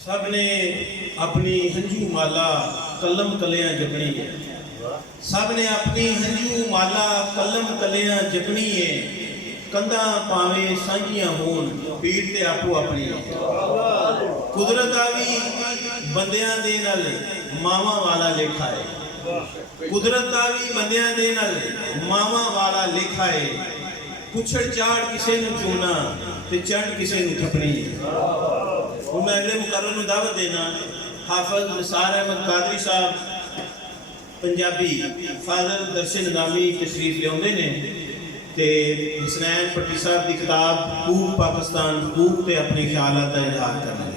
सब ने अपनी हंजू माला कलम कलियां जपनी है। सब ने अपनी हंजू माला कलम कलियां जपनी है। कंधा पावे सांझियां होन पीड़ ते आपो अपनी है। कुदरत दा भी बंदियां दे नाल मावां वाला लेखा है। कुदरत दा भी बंदियां दे नाल मावां वाला लेखा है। पुछड़ चाड़ किसे नूं चूना ते चढ़ किसे नूं थपनी है। हूँ मैं अगले मुकर्रर नूं दावत देना। हाफिज निसार अहमद कादरी साहब पंजाबी फाजल दर्शन निज़ामी तशरीफ लियाउंदे ने ते हसनैन पट्टी साहब की किताब हकूक पाकिस्तान हकूक ते अपने ख्यालात का इजहार करना है।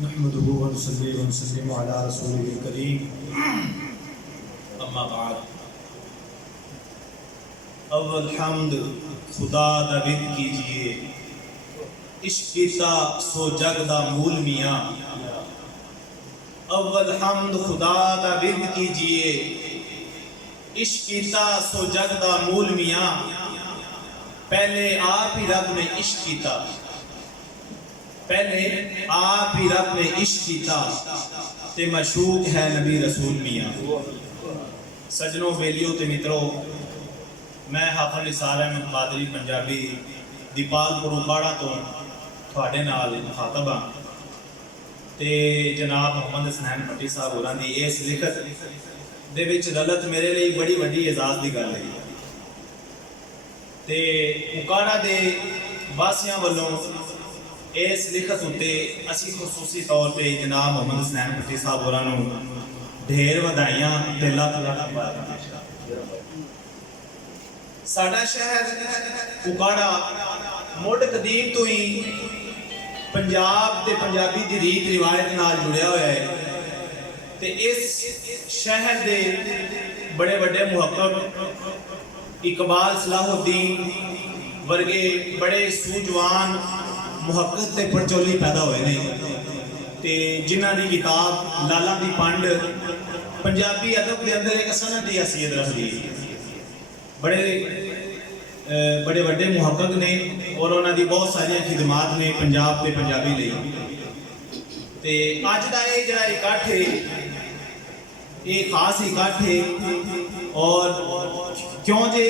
नहमदुहु व नसल्ली व नसल्लिमु अला रसूलिल करीम। अम्मा बाद। अव्वल हम्द खुदा दा विद कीजिए, इश्क कीता सो जग दा मूल मियाँ। अव्वल हम्द खुदा दा विद कीजिए, इश्क कीता सो जग दा मूल मियाँ। पहले आप ही रब ने इश्क कीता, पहले आप ही रब ने इश्क कीता ते मशूक है नबी रसूल मियाँ। सजनों बेलियों ते मित्रों, मैं हाफिज निसार अहमद कादरी पंजाबी दीपालपुर उकाड़ा तो थोड़े नाल मुखातब हाँ ते जनाब मोहम्मद हसनैन पट्टी साहब होरां दी इस लिखत दे विच रलत मेरे लिए बड़ी वड्डी एजाज़ की गल है। ते उकाड़ा दे वासियां वल्लों इस लिखत उत्ते असी खसूसी तौर पर जनाब मोहम्मद हसनैन पट्टी साहब होरां नूं ढेर वधाइयां ते लख लख मुबारक। साडा शहर उकाड़ा मुढ़ कदीम तो ही पंजाब ते पंजाबी दी रीत रिवायत नाल जुड़िया होया है ते इस शहर दे बड़े बड़े मुहक्किक इकबाल सलाहुद्दीन वर्गे बड़े सूझवान मुहक्किक ते परचोली पैदा हुए ने ते जिन्हां दी किताब लाला दी पंड पंजाबी अदब के अंदर एक सनदी हैसियत रखदी है। बड़े बड़े बड़े मुहक्किक ने और उन्होंने बहुत सारिया खिदमात ने पंजाब ते पंजाबी लई। ते अज दा ये जिहड़ा इकट्ठ है ये खास इकट्ठ है और क्यों जे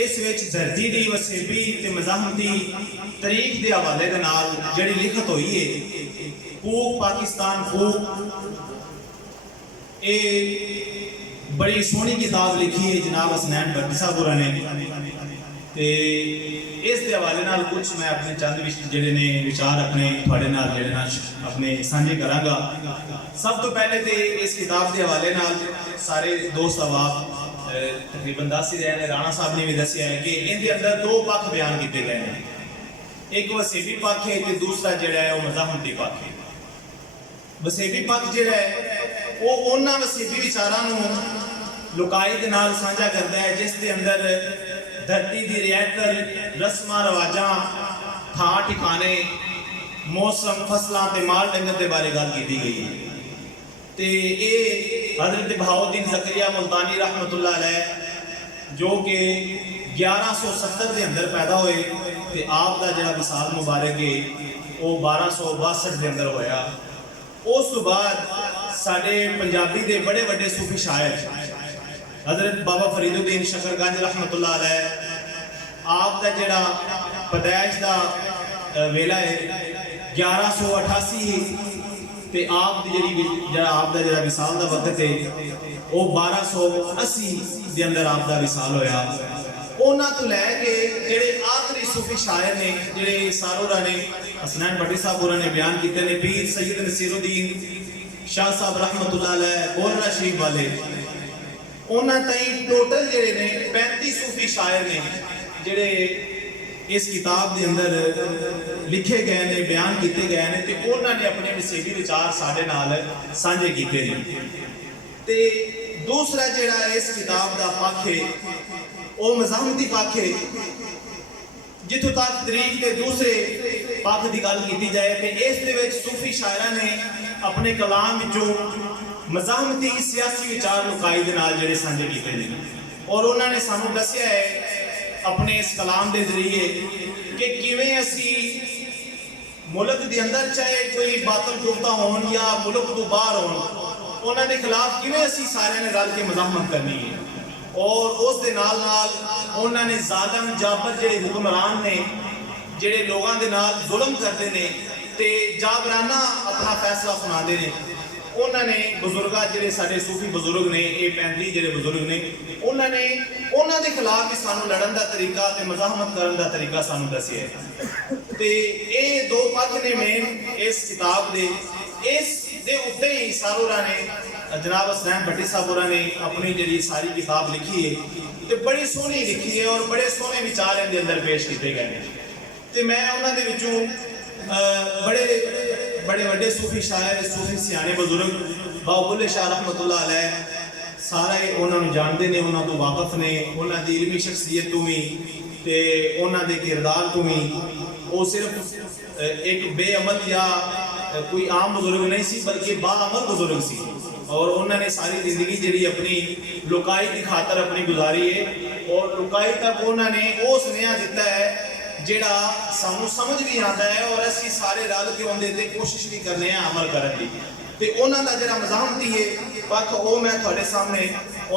इस विच धरती दी वसेबी ते मज़ाहमती तारीख के हवाले दे नाल जिहड़ी लिखत हुई है हकूक पाकिस्तान हकूक, ये बड़ी सोहनी किताब लिखी है जनाब हसनैन पट्टी साहब होरां ने ते इस दे हवाले नाल कुछ मैं अपने चंद जिहड़े ने विचार अपने थोड़े नाल जिहड़े ना अपने साझे करांगा। सब तो पहले तो इस किताब के हवाले नाल सारे दोस्त अहबाब तकरीबन दस ही रहे हैं। राणा साहब ने भी दसिया है कि इनके अंदर दो पक्ष बयान किए गए हैं, एक वसेबी पक्ष है तो दूसरा जिहड़ा है वो मज़ाहमती पक्ष है। वसेबी पक्ष जिहड़ा है वो उन्हां वसेबी विचारां नूं लुकाई दे नाल साझा करता है जिस दे अंदर धरती की रियायत रस्मां रवाजां थां ठिकाने मौसम फसलों के माल डंगर के बारे गल की गई है। तो ये हजरत बहाउद्दीन ज़करिया मुल्तानी रहमतुल्लाह अलैह जो कि 1170 के अंदर पैदा हुए तो आप का जो विसाल मुबारक है वो 1262 के अंदर होया। उस तो बाद साडे पंजाबी के बड़े बड़े सूफी शायर हजरत बाबा फरीदुद्दीन शकरगंज रहमतुल्लाह अलैह आप का जिहड़ा पैदाइश का वेला है 1188 ते आप दी जिहड़ा आप का जिहड़ा विसाल का वक्त है वो 1280 के अंदर आप का विसाल होया। उन्हां तो लैके जिहड़े आखिरी सूफी शायर ने जिहड़े सारोरा ने हसनैन पट्टी साहब होरां ने बयान किए ने पीर सैयद नसीरुद्दीन शाह साहब रहमतुल्लाह अलैह बोलना शरीफ वाले उन्हां ताईं टोटल जिहड़े ने 35 सूफी शायर ने जिहड़े इस किताब के अंदर लिखे गए ने बयान किए गए हैं तो उन्होंने अपने वसेबी विचार साडे नाल साझे किए हैं। ते दूसरा जिहड़ा इस किताब का पक्ष है वो मज़ाहमती पक्ष है। जिथों तक तरीक के दूसरे पक्ष की गल की जाए तो इस दे विच सूफी शायरां ने अपने कलाम विचों मज़ाहमती सियासी विचार लुकाई दे नाल जिहड़े साझे किए हैं और उन्होंने सानू दस्सिया है अपने इस कलाम के जरिए कि किवें असी मुल्क के अंदर चाहे कोई बातल कुर्ता होन या मुल्क तो बाहर होन उन्होंने खिलाफ किवें असी सारे ने रल के मज़ाहमत करनी है और उस दे नाल उन्होंने जालम जाबर जिहड़े हुक्मरान ने जिहड़े लोगों के नाल जुल्म करते हैं ते जाबराना अपना फैसला सुनाते हैं उन्होंने बजुर्ग जिहड़े साडे सूफी बजुर्ग ने ये 35 जिहड़े बजुर्ग ने उन्होंने उन्होंने खिलाफ भी सानू लड़न का तरीका ते मज़ाहमत करन का तरीका सानू दस्सिया है ते ये दो पक्ष ने मेन इस किताब दे इस दे उत्ते ही सारोरा ने जनाब हसनैन भट्टी साहब होरां ने अपनी जिहड़ी सारी किताब लिखी है ते बड़ी सोहनी लिखी है और बड़े सोहने विचार इहदे अंदर पेश किए गए हैं ते मैं उन्हां दे विचों बड़े बड़े वड्डे सूफी शायर सूफी सियाने बजुर्ग बाबा बुल्ले शाह रहमतुल्लाह अलैह सारे उन्होंने जानते हैं उन्होंने तो वाकफ ने उन्होंने इलमी शख्सियत तो भी ते उन्होंने किरदार तो भी वो सिर्फ एक बेअमल या कोई आम बुजुर्ग नहीं सी बल्कि बाअमल बुजुर्ग सी और उन्होंने सारी जिंदगी जी अपनी लुकाई की खातर अपनी गुजारी है और लुकाई तक उन्होंने वो सुनेहा दिता है जिहड़ा सानू समझ भी आता है और असी सारे रल के उहदे ते कोशिश भी करने हैं अमल करने की ते उन्हां दा जिहड़ा मज़ाहमती है पक्ष वो मैं तुहाडे सामने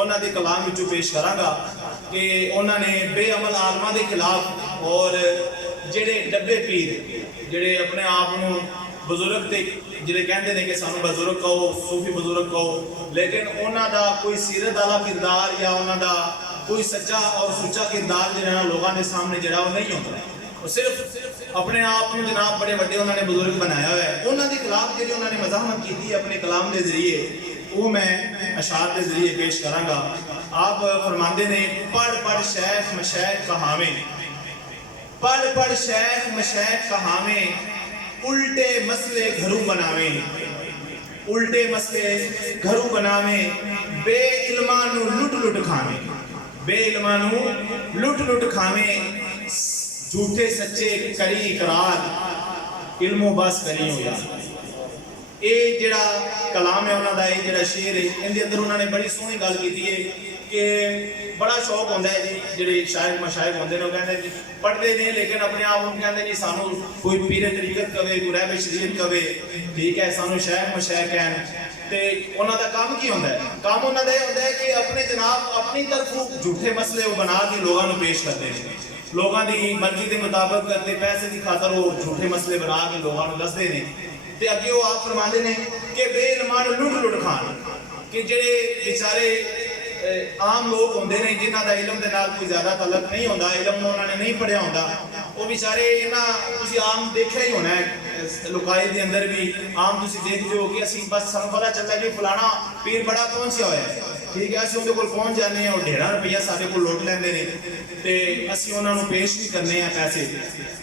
उन्हां दे कलाम विचों पेश करांगा कि उन्होंने बेअमल आलमां दे खिलाफ और जिहड़े डब्बे पीर जिहड़े अपने आप नूं बजुर्ग ते जिहड़े कहंदे ने कि सानू बजुर्ग कहो सूफी बजुर्ग कहो लेकिन उन्हां दा कोई सीरत वाला किरदार या उन्हां दा कोई सच्चा और सुच्चा किरदार जिहड़ा लोगों के सामने जिहड़ा वो नहीं होता वो सिर्फ अपने आप में जनाब बड़े बड़े उन्होंने बुजुर्ग बनाया हुआ है उन्होंने खिलाफ जी उन्होंने मज़ाहमत की अपने कलाम के जरिए वो मैं अशार के जरिए पेश करांगा। आप फरमाते ने पढ़ पढ़ शैख मशैख कहावे पढ़ पढ़ शैख मशैख कहावे उल्टे मसले घरू बनावे उल्टे मसले घरू बनावे बेइल्मा नू लुट लुट खावे बेइल्मा नू लुट लुट खावे झूठे सच्चे करी इकरार इल्मो बस करी हो ये जिहड़ा कलाम है उन्होंने ये जिहड़ा शेर है इहदे अंदर उन्होंने बड़ी सोहनी गल की है कि बड़ा शौक होंदा है जी जिहड़े शायर मशाइख होंदे ने कहंदे जी पढ़ते नहीं लेकिन अपने आप को कहंदे जी सानू कोई पीरे तरीकत कवे कोई रहबे शरीयत कवे ठीक है सानू शायर मशाइख कहन ते उन्हां दा काम की होंदा है काम उन्हां दा होंदा है कि अपने जनाब अपनी तरफों झूठे मसले वो बना के लोगों को पेश करते हैं लोगों की मर्जी के मुताबिक करते पैसे की खातर वो झूठे मसले बना के लोगों को दसते हैं ते अगे वो आप फरमाते हैं कि बेइल्मा लुट लुट खान कि जेडे बेचारे आम लोग होंदे ने जिन्हां दा इलम दे नाल कोई ज़्यादा तलक नहीं होंदा इलम उन्होंने नहीं पढ़िया होंदा वो बेचारे इन्हां तुसीं आम देखिया ही होना है लुकाई दे अंदर भी आम तुसीं देखदे हो कि असीं बस सानूं पता चलदा कि फलाना पीर बड़ा पहुंचया होया है ठीक है असं उनके कोल पहुंच जाने और 1.5 रुपया साढ़े को लुट लेंदे ने ते असीं उन्हां नूं पेश भी करने हैं पैसे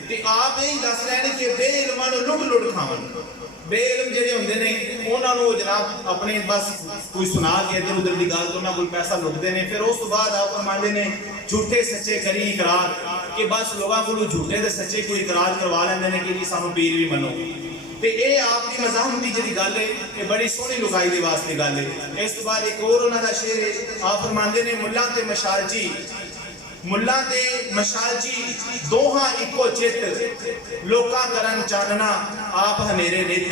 ते आप यही दस रहे हैं कि बेइल्मां नूं लुट लुट खावन बेइल्म जिहड़े हुंदे ने उन्हां नूं जनाब अपने बस कोई सुना के इधर उधर की गल तो उन्हां कोल पैसा लुटते हैं फिर उस तो बाद आप फरमांदे ने झूठे सच्चे करी इकरार कि बस लोगों को झूठे ते सच्चे कोई इकरार करवा लेंदे ने कि जी सानूं पीर भी मनो ते ये आपकी मज़ाहमती जिहड़ी गल है ये बड़ी सोहनी लुकाई दे वास्ते गल है। इस तो बाद एक और उन्हां दा शेर है आप फरमांदे ने मुल्लां ते मशालची मुल्लां ते मशालची दोहां इको चित लोकां करन चानना आप हनेरे नित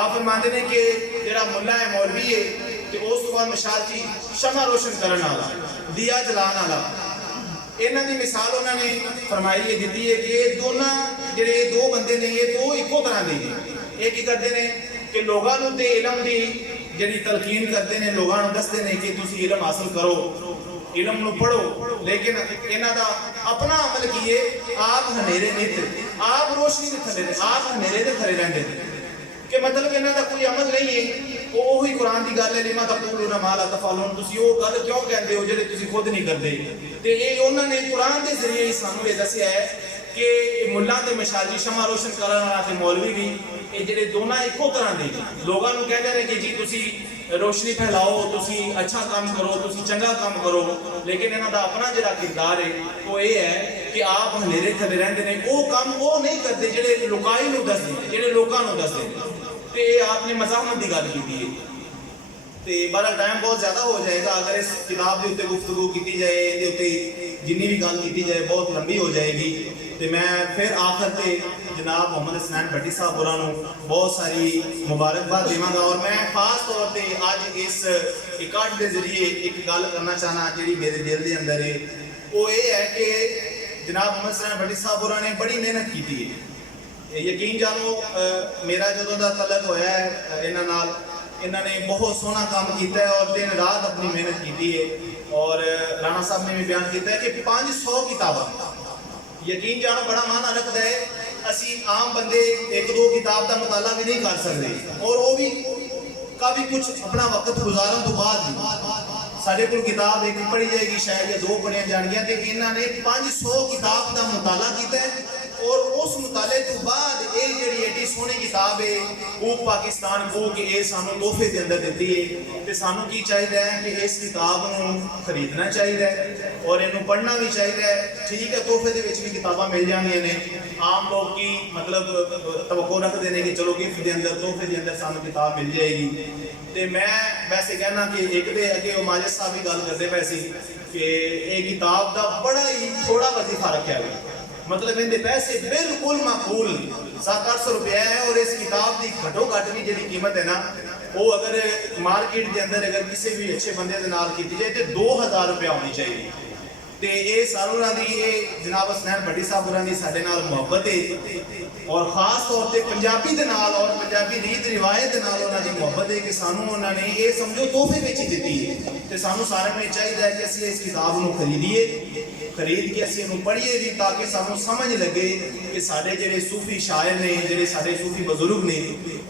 आप फरमांदे ने कि जेड़ा मुल्ला है मौलवी है ते उस तो बाद मशालची शमा रोशन करन वाला दिया जलान वाला इन्हां दी मिसाल उन्होंने फरमाई है दी है कि दोनों जिहड़े दो बंदे ने ये दो इको तरह के ने ये की करते हैं कि लोगों को ते इलम की जिहड़ी तलकीन करते हैं लोगों को दसते हैं कि तुसीं इलम हासिल करो इलम नूं पढ़ो लेकिन इन्हां दा अपना अमल की है आप हनेरे नित आप रोशनी दे थले आप हनेरे दे थले रहिंदे कि मतलब इन्हां दा कोई अमल नहीं है वही कुरान की गल है लिमा तक़ूलूना मा ला तफ़अलून तुसीं वो गल क्यों कहते हो जिहड़े तुसीं खुद नहीं करते ते ये उन्होंने कुरान के जरिए ही सानू ये दस्सिया है कि मुल्लां ते मशाजी शमा रोशन करन वाला ते मौलवी भी ये जिहड़े दोनों इको तरह के लोगों को कहते हैं कि जी तुसीं रोशनी फैलाओ तुसीं अच्छा काम करो तुसीं चंगा काम करो लेकिन इन्हां दा अपना जिहड़ा किरदार है वो ये है कि आप हनेरे थले रहिंदे ने वो काम वो नहीं करते जिहड़े लुकाई नूं दसदे जिहड़े लोकां नूं दसदे ते आपने मज़ाहमत की गल की है ਤੇ ਬਾਰਾ ਟਾਈਮ ਬਹੁਤ ਜ਼ਿਆਦਾ ਹੋ ਜਾਏਗਾ ਅਗਰ ਇਸ ਕਿਤਾਬ ਦੇ ਉੱਤੇ ਗੁਫ਼ਤਗੂ ਕੀਤੀ ਜਾਏ, ਇਹਦੇ ਉੱਤੇ ਜਿੰਨੀ ਵੀ ਗੱਲ ਕੀਤੀ ਜਾਏ ਬਹੁਤ ਲੰਬੀ ਹੋ ਜਾਏਗੀ। ਤੇ ਮੈਂ ਫਿਰ ਆਖਰ ਤੇ ਜਨਾਬ ਮੁਹੰਮਦ ਹਸਨੈਨ ਭੱਟੀ ਸਾਹਿਬ ਹੋਰਾਂ ਨੂੰ ਬਹੁਤ ਸਾਰੀ ਮੁਬਾਰਕਬਾਦ ਦੇਵਾਂਗਾ। ਔਰ ਮੈਂ ਖਾਸ ਤੌਰ ਤੇ ਅੱਜ ਇਸ ਇਕੱਠ ਦੇ ਜ਼ਰੀਏ ਇੱਕ ਗੱਲ ਕਰਨਾ ਚਾਹਨਾ ਜਿਹੜੀ ਮੇਰੇ ਦਿਲ ਦੇ ਅੰਦਰ ਹੈ, ਉਹ ਇਹ ਹੈ ਕਿ ਜਨਾਬ ਮੁਹੰਮਦ ਹਸਨੈਨ ਭੱਟੀ ਸਾਹਿਬ ਹੋਰਾਂ ਨੇ ਬੜੀ ਮਿਹਨਤ ਕੀਤੀ ਹੈ। ਯਕੀਨ ਜਾਣੋ ਮੇਰਾ ਜਦੋਂ ਦਾ ਤਲਕ ਹੋਇਆ ਹੈ ਇਹਨਾਂ ਨਾਲ, ਇਹਨਾਂ ਨੇ ਬਹੁਤ ਸੋਹਣਾ ਕੰਮ ਕੀਤਾ ਹੈ ਔਰ ਦਿਨ ਰਾਤ ਆਪਣੀ ਮਿਹਨਤ ਕੀਤੀ ਹੈ। ਔਰ ਰਾਣਾ ਸਾਹਿਬ ਨੇ ਵੀ ਬਿਆਨ ਕੀਤਾ ਹੈ ਕਿ 500 ਕਿਤਾਬਾਂ, ਯਕੀਨ ਜਾਣੋ ਬੜਾ ਮਾਣ ਰੱਖਦਾ ਹੈ। ਅਸੀਂ ਆਮ ਬੰਦੇ ਇੱਕ ਦੋ ਕਿਤਾਬ ਦਾ ਮੁਤਾਲਾ ਵੀ ਨਹੀਂ ਕਰ ਸਕਦੇ ਔਰ ਉਹ ਵੀ ਕਾਫੀ ਕੁਝ ਆਪਣਾ ਵਕਤ ਗੁਜ਼ਾਰਨ ਤੋਂ ਬਾਅਦ ਵੀ। ਸਾਡੇ ਕੋਲ ਕਿਤਾਬ ਇੱਕ ਪੜ੍ਹੀ ਜਾਏਗੀ ਸ਼ਾਇਦ ਜਾਂ ਦੋ ਪੜ੍ਹੀਆਂ ਜਾਣਗੀਆਂ, ਤੇ ਇਹਨਾਂ ਨੇ 500 ਕਿਤਾਬ ਦਾ ਮੁਤਾਲਾ ਕੀਤਾ ਹੈ। ਔਰ ਉਸ ਮੁਤਾਲੇ ਤੋਂ ਬਾਅਦ ਇਹ ਜਿਹੜੀ ਏਡੀ ਸੋਹਣੀ ਕਿਤਾਬ ਹੈ ਉਹ ਪਾਕਿਸਤਾਨ ਕੋ ਕਿ ਇਹ ਸਾਨੂੰ ਤੋਹਫੇ ਦੇ ਅੰਦਰ ਦਿੱਤੀ ਹੈ। ਤੇ ਸਾਨੂੰ ਕੀ ਚਾਹੀਦਾ ਹੈ ਕਿ ਇਸ ਕਿਤਾਬ ਨੂੰ ਖਰੀਦਣਾ ਚਾਹੀਦਾ ਹੈ ਔਰ ਇਹਨੂੰ ਪੜ੍ਹਨਾ ਵੀ ਚਾਹੀਦਾ ਹੈ। ਠੀਕ ਹੈ, ਤੋਹਫੇ ਦੇ ਵਿੱਚ ਵੀ ਕਿਤਾਬਾਂ ਮਿਲ ਜਾਂਦੀਆਂ ਨੇ। ਆਮ ਲੋਕ ਕੀ ਮਤਲਬ ਤਵੱਕੋ ਰੱਖਦੇ ਨੇ ਕਿ ਚਲੋ ਗਿਫਟ ਦੇ ਅੰਦਰ, ਤੋਹਫੇ ਦੇ ਅੰਦਰ ਸਾਨੂੰ ਕਿਤਾਬ ਮਿਲ ਜਾਏਗੀ। ਤੇ ਮੈਂ ਵੈਸੇ ਕਹਿਣਾ ਕਿ ਇੱਕ ਦੇ ਅੱਗੇ ਉਹ ਮਾਜਦ ਸਾਹਿਬ ਵੀ ਗੱਲ ਕਰਦੇ ਪਏ ਸੀ ਕਿ ਇਹ ਕਿਤਾਬ ਦਾ ਬੜਾ ਹੀ ਥੋੜਾ ਵਜ਼ੀਫਾ ਰੱਖਿਆ ਗਿਆ, मतलब इनके पैसे बिल्कुल माकूल 700-800 रुपया है। और इस किताब की घटो घट भी जी कीमत है ना, वो अगर मार्केट के अंदर अगर किसी भी अच्छे बंदे के नाल की जाए तो 2000 रुपया होनी चाहिए। तो ये सारों की ये जनाब हसनैन भट्टी साहब होरां दी साडे नाल मुहब्बत है और खास तौर पे पंजाबी दे नाल और पंजाबी रीत रिवायत दे नाल उन्हां दी मुहब्बत है कि सानू उन्होंने ये समझो तोहफे विच ही दित्ती है। तो सानू सारे में चाहिए कि असीं इस किताब नूं खरीदीए, खरीद के असीं इहनूं पढ़ीए भी ताकि सानू समझ लगे कि साडे जिहड़े सूफी शायर ने, जिहड़े साडे सूफी बजुर्ग ने,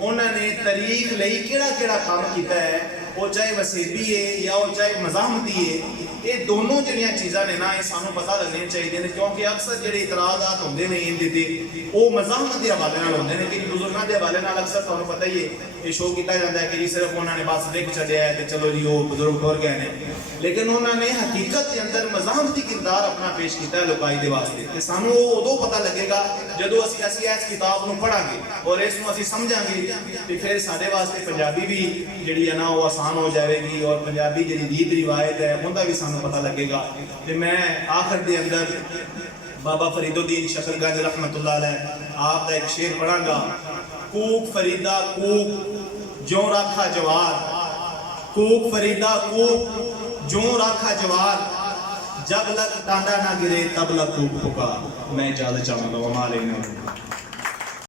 उन्होंने तारीख लई किहड़ा-किहड़ा काम कीता है, वो चाहे वसीबी है या वो चाहे मज़ाहमती है। ये दोनों जिहड़ियां चीज़ां ने ना ये सानू पता लगनी चाहिए ने, क्योंकि अक्सर जिहड़े इतराज़ात होंदे ने इनदे ते वो मज़ाहमत दे हवाले नाल होंदे ने कि बुजुर्गां दे हवाले नाल अक्सर तुहानू पता ही है ये शो कीता जांदा है कि जी सिर्फ उन्होंने बस लिख छड्डिया है ते चलो जी वो बुजुर्ग टुर गए ने, लेकिन उन्होंने हकीकत के अंदर मज़ाहमती किरदार अपना पेश किया है लोकाई दे वास्ते। ते सानू उदों पता लगेगा जदों असीं इस किताब नूं पढ़ांगे और इस नूं असीं समझांगे ते फिर साडे वास्ते पंजाबी भी जिहड़ी है ना वो आसान हो जाएगी और पंजाबी जिहड़ी रीत रिवायत है उनका भी सानू पता लगेगा। ते मैं आखिर दे अंदर बाबा फरीदुद्दीन शकरगंज रहमतुल्लाह अलैह आप दा एक शेर पढ़ांगा। कूक फरीदा कूक जो राखा जवार, कूक फरीदा कूक जो राखा जवार, जब लग टांडा ना गिरे तब लग कूक पुकार। मैं इजाजत चाहूंगा।